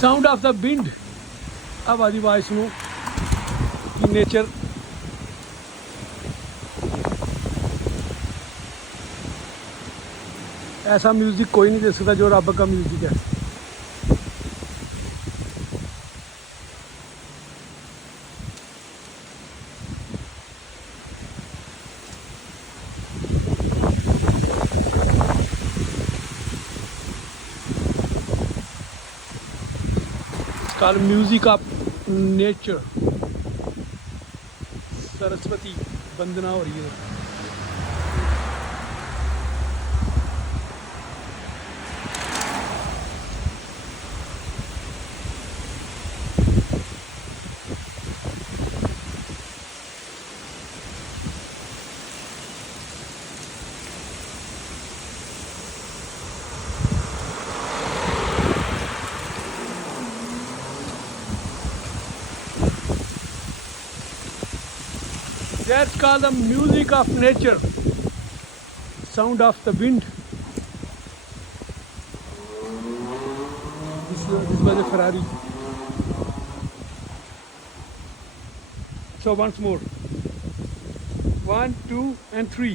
Sound of ਦਾ ਵਿੰਡ, ਹਵਾ ਦੀ ਆਵਾਜ਼ ਸੁਣੋ ਕਿ ਨੇਚਰ ऐसा म्यूज़िक कोई नहीं दे सकता जो रब का म्यूज़िक है। कल म्यूज़िक ऑफ नेचर, सरस्वती वंदना हो रही है। That's called the music of nature, sound of the wind. This was a Ferrari. So once more, 1, 2 and 3.